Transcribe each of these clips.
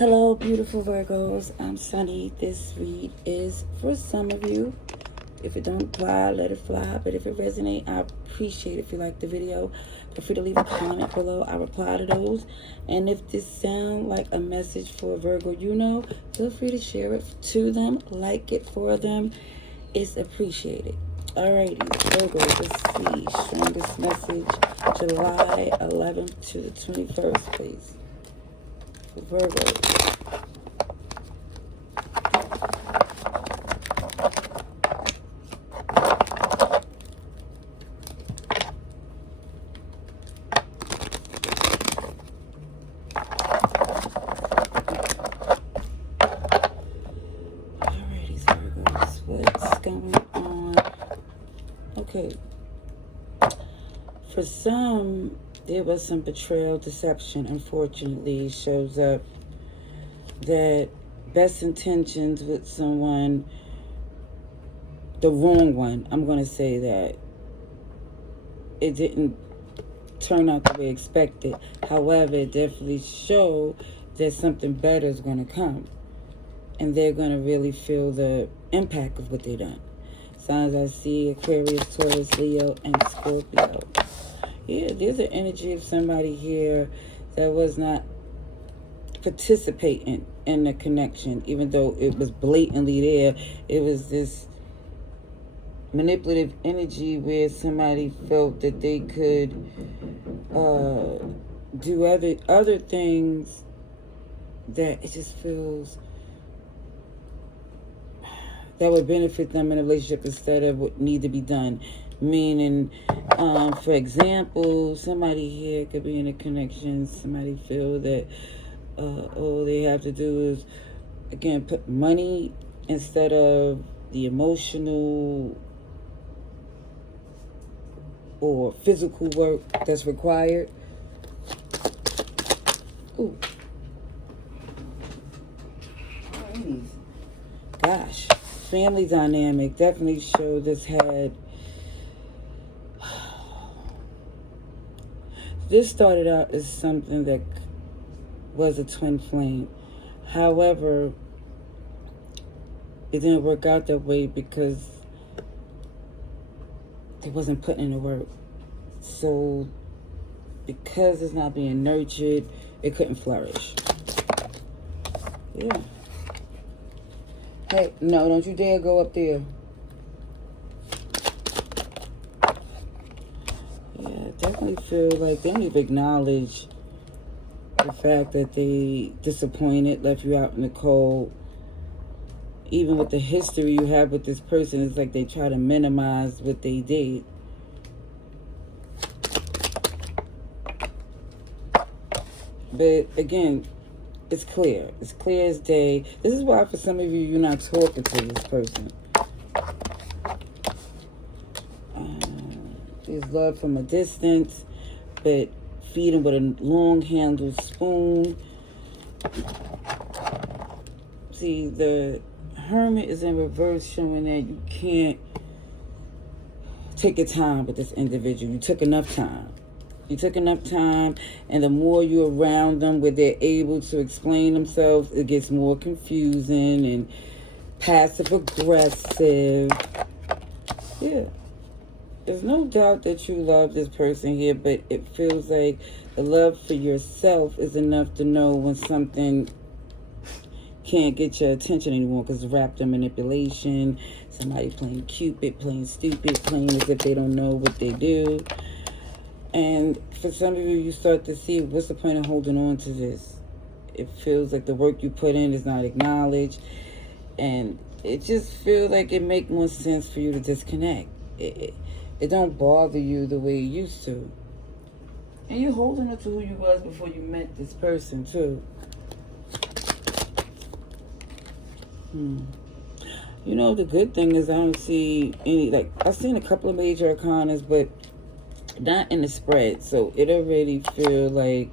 Hello, beautiful Virgos. I'm Sunny. This read is for some of you. If it don't apply, let it fly. But if it resonates, I appreciate it. If you like the video, feel free to leave a comment below. I reply to those. And if this sounds like a message for Virgo, feel free to share it to them, like it for them. It's appreciated. Alrighty, Virgo, let's see. Strongest message, July 11th to the 21st, please. For Virgo. What's going on? Okay. For some, there was some betrayal, deception. Unfortunately, shows up that best intentions with someone, the wrong one, I'm going to say that, it didn't turn out the way expected. However, it definitely showed that something better is going to come. And they're going to really feel the impact of what they've done. Signs I see: Aquarius, Taurus, Leo, and Scorpio. Yeah, there's an energy of somebody here that was not participating in the connection, even though it was blatantly there. It was this manipulative energy where somebody felt that they could do other things that it just feels that would benefit them in a relationship instead of what need to be done. Meaning, for example, somebody here could be in a connection. Somebody feel that all they have to do is, again, put money instead of the emotional or physical work that's required. Ooh. Gosh. Family dynamic definitely showed this had. This started out as something that was a twin flame. However, it didn't work out that way because they wasn't putting in the work. So, because it's not being nurtured, it couldn't flourish. Yeah. Hey, no, don't you dare go up there. Yeah, definitely feel like they don't even acknowledge the fact that they disappointed, left you out in the cold. Even with the history you have with this person, it's like they try to minimize what they did. But again, it's clear. It's clear as day. This is why for some of you, you're not talking to this person. There's love from a distance, but feed them with a long-handled spoon. See, the Hermit is in reverse, showing that you can't take your time with this individual. You took enough time. You took enough time, and the more you're around them where they're able to explain themselves, it gets more confusing and passive-aggressive. Yeah. There's no doubt that you love this person here, but it feels like the love for yourself is enough to know when something can't get your attention anymore because it's wrapped in manipulation, somebody playing Cupid, playing stupid, playing as if they don't know what they do. And for some of you, you start to see, what's the point of holding on to this? It feels like the work you put in is not acknowledged. And it just feels like it makes more sense for you to disconnect. It don't bother you the way it used to. And you're holding on to who you was before you met this person, too. You know, the good thing is I don't see any, like, I've seen a couple of major arcanas, but not in the spread, so it already feel like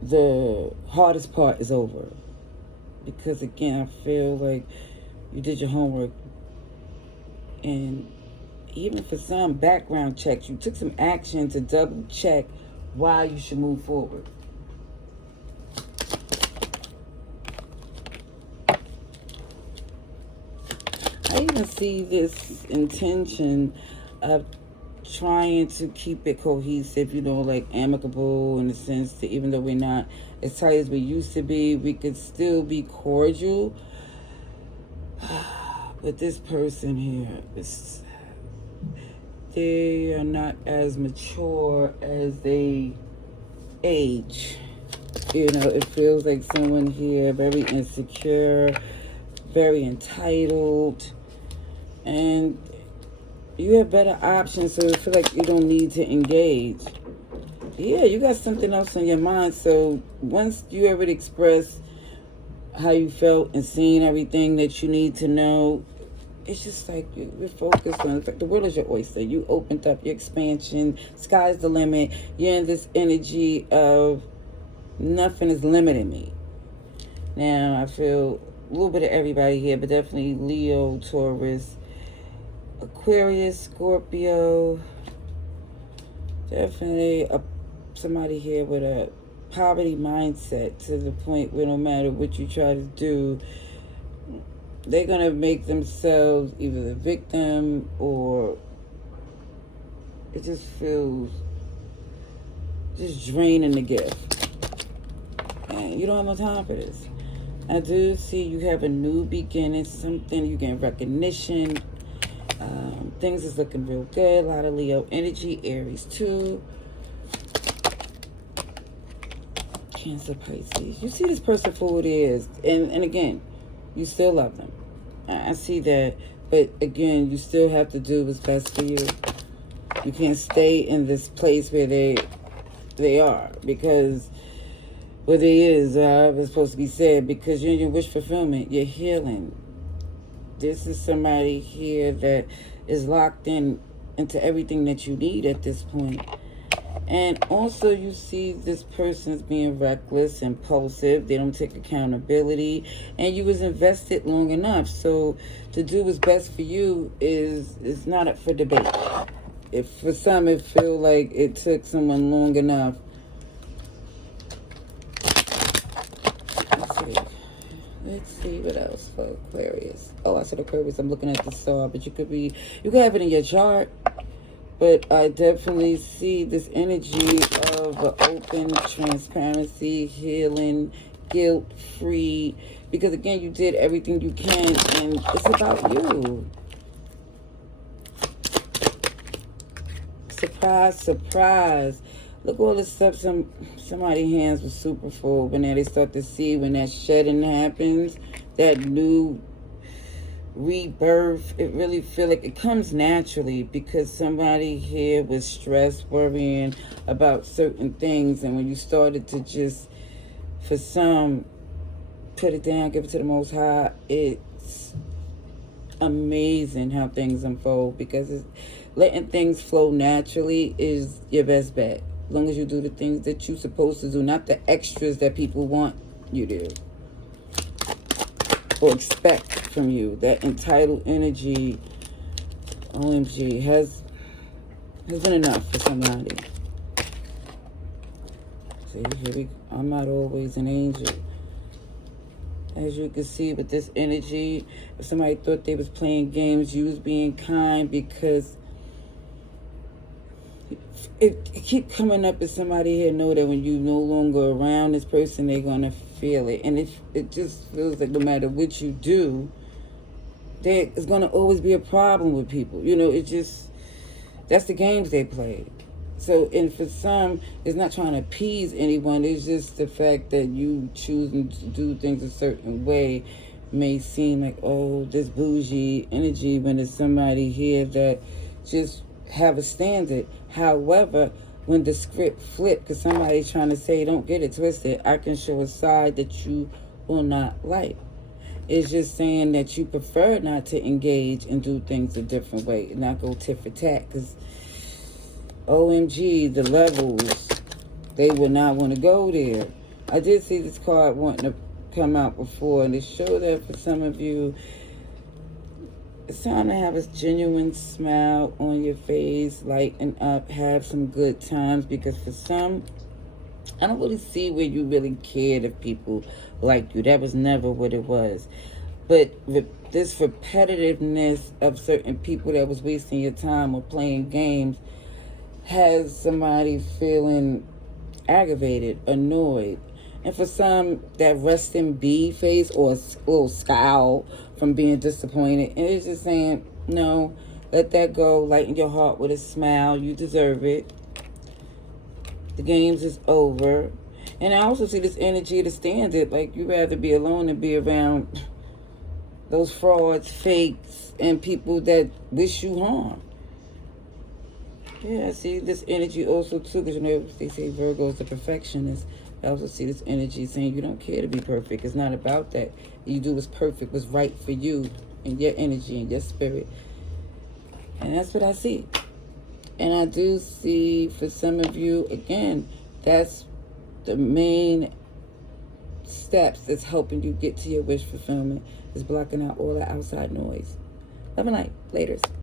the hardest part is over. Because again, I feel like you did your homework, and even for some background checks, you took some action to double check why you should move forward. even see this intention of trying to keep it cohesive, like amicable in the sense that even though we're not as tight as we used to be, we could still be cordial. But this person here, they are not as mature as they age. It feels like someone here very insecure, very entitled, and you have better options, so I feel like you don't need to engage. Yeah, you got something else on your mind, so once you already expressed how you felt and seen everything that you need to know, it's just like you're focused on, it's like the world is your oyster. You opened up your expansion, sky's the limit. You're in this energy of nothing is limiting me. Now, I feel a little bit of everybody here, but definitely Leo, Taurus, Aquarius, Scorpio. Definitely somebody here with a poverty mindset to the point where no matter what you try to do, they're going to make themselves either the victim, or it just feels just draining the gift. And you don't have no time for this. I do see you have a new beginning, something, you get recognition. Things is looking real good. A lot of Leo energy, Aries too. Cancer, Pisces. You see this person for what it is. And again, you still love them. I see that. But again, you still have to do what's best for you. You can't stay in this place where they are. Because what it is, was supposed to be said, because you're in your wish fulfillment. You're healing. This is somebody here that is locked into everything that you need at this point. And also you see this person's being reckless, impulsive. They don't take accountability. And you was invested long enough. So to do what's best for you is not up for debate. If for some it feel like it took someone long enough. Let's see what else for Aquarius. Oh, I said Aquarius. I'm looking at the star, but you could have it in your chart. But I definitely see this energy of open transparency, healing, guilt-free. Because again, you did everything you can, and it's about you. Surprise, surprise. Look all the stuff somebody's hands were super full, but now they start to see when that shedding happens, that new rebirth. It really feel like it comes naturally because somebody here was stressed, worrying about certain things, and when you started to just, for some, put it down, give it to the Most High, it's amazing how things unfold, because letting things flow naturally is your best bet. As long as you do the things that you're supposed to do, not the extras that people want you to do or expect from you. That entitled energy, OMG, has been enough for somebody. See, I'm not always an angel. As you can see with this energy, if somebody thought they was playing games, you was being kind, because it keep coming up as somebody here know that when you no longer around this person, they're going to feel it. And it just feels like no matter what you do, there is going to always be a problem with people. It just, that's the games they play. So, and for some, it's not trying to appease anyone. It's just the fact that you choosing to do things a certain way may seem like, oh, this bougie energy, when there's somebody here that just have a standard. However, when the script flipped, because somebody's trying to say, don't get it twisted, I can show a side that you will not like. It's just saying that you prefer not to engage and do things a different way and not go tit for tat, because OMG, the levels, they would not want to go there. I did see this card wanting to come out before, and it showed that for some of you, it's time to have a genuine smile on your face, lighten up, have some good times, because for some, I don't really see where you really cared if people like you. That was never what it was. But this repetitiveness of certain people that was wasting your time or playing games has somebody feeling aggravated, annoyed. And for some, that rest in B face or a little scowl from being disappointed. And it's just saying, no, let that go. Lighten your heart with a smile. You deserve it. The games is over. And I also see this energy to stand it. Like, you rather be alone than be around those frauds, fakes, and people that wish you harm. Yeah, I see this energy also too, because you know they say Virgo is the perfectionist. I also see this energy saying you don't care to be perfect. It's not about that. You do what's perfect, what's right for you and your energy and your spirit. And that's what I see. And I do see for some of you, again, that's the main steps that's helping you get to your wish fulfillment, is blocking out all the outside noise. Love and light. Laters.